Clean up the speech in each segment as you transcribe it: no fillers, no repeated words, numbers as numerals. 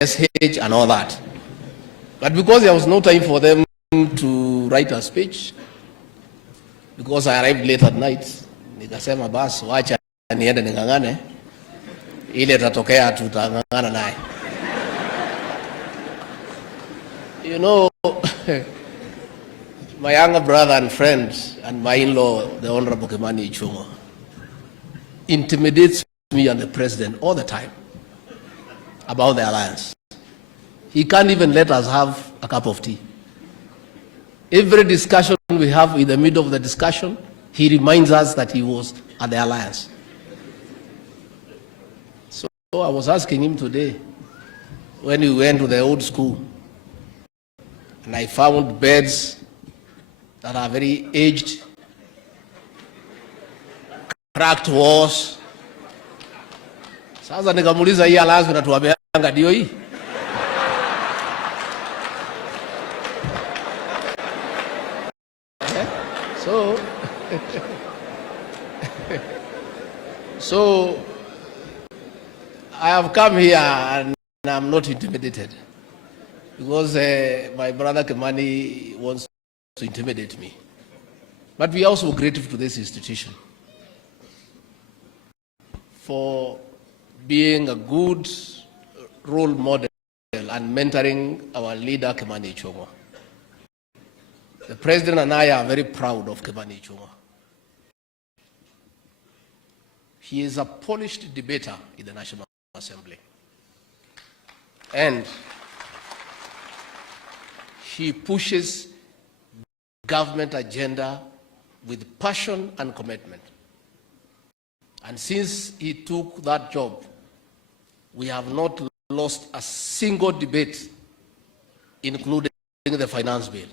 SH and all that. But because there was no time for them to write a speech, because I arrived late at night, nikasema basi wacha niende ningangane, ile tatokea tutangangana naye. You know, my younger brother and friend and my in-law, the Honorable Kimani Ichung'Wa, intimidates me and the president all the time about the alliance. He can't even let us have a cup of tea. Every discussion we have, in the middle of the discussion, he reminds us that he was at the alliance. So I was asking him today, when we went to the old school, and I found beds that are very aged, cracked walls. Sasa nikamuuliza hii alliance unatuambianga ndio hii? So I have come here and I'm not intimidated because my brother Kimani wants to intimidate me. But we are also grateful to this institution for being a good role model and mentoring our leader Kimani Ichung'Wa. The President and I are very proud of Kimani Ichung'Wa. He is a polished debater in the National Assembly. And he pushes government agenda with passion and commitment. And since he took that job, we have not lost a single debate, including the finance bill.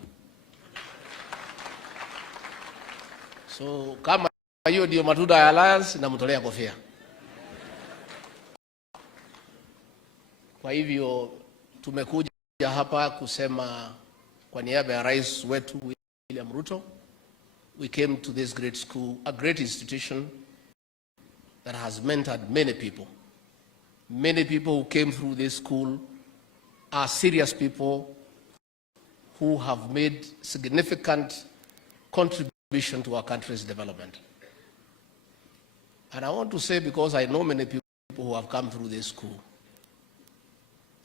So kama hiyo ndio matunda ya alliance, namtolea kofia. Kwa hivyo tumekuja hapa kusema kwa niaba ya rais wetu William Ruto, we came to this great school, a great institution that has mentored many people. Many people who came through this school are serious people who have made significant contribution to our country's development. And I want to say, because I know many people who have come through this school,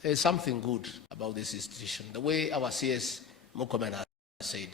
there is something good about this institution. The way our CS Murkomen has said,